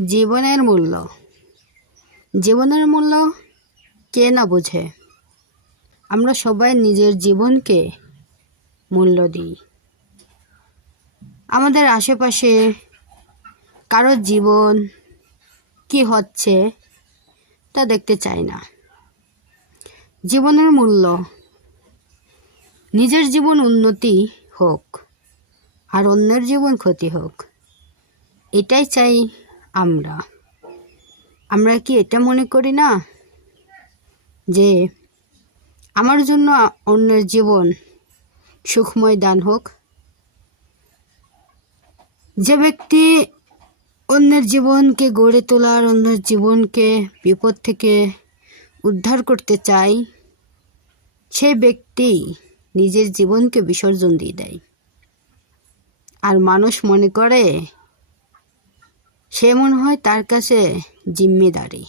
জীবনের মূল্য কে না বোঝে। আমরা সবাই নিজের জীবনকে মূল্য দিই। আমাদের আশেপাশে কারোর জীবন কি হচ্ছে তা দেখতে চাই না। জীবনের মূল্য, নিজের জীবন উন্নতি হোক আর অন্যের জীবন ক্ষতি হোক, এটাই চাই আমরা। আমরা কি এটা মনে করি না যে আমার জন্য অন্যের জীবন সুখময় দান হোক? যে ব্যক্তি অন্যের জীবনকে গড়ে তোলার, অন্যের জীবনকে বিপদ থেকে উদ্ধার করতে চায়, সেই ব্যক্তি নিজের জীবনকে বিসর্জন দিয়ে দেয়। আর মানুষ মনে করে সে মনে হয় তার কাছে জিম্মেদারি।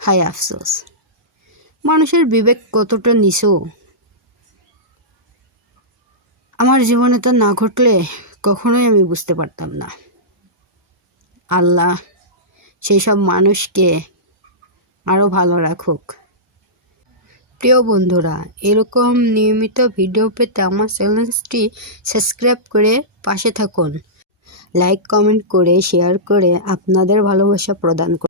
হায় আফসোস, মানুষের বিবেক কতটা নিচু। আমার জীবনে তো না ঘটলে কখনোই আমি বুঝতে পারতাম না। আল্লাহ সেই সব মানুষকে আরও ভালো রাখুক। প্রিয় বন্ধুরা, এরকম নিয়মিত ভিডিও পেতে আমার চ্যানেলটি সাবস্ক্রাইব করে পাশে থাকুন। লাইক, কমেন্ট করে, শেয়ার করে আপনাদের ভালোবাসা প্রদান করুন।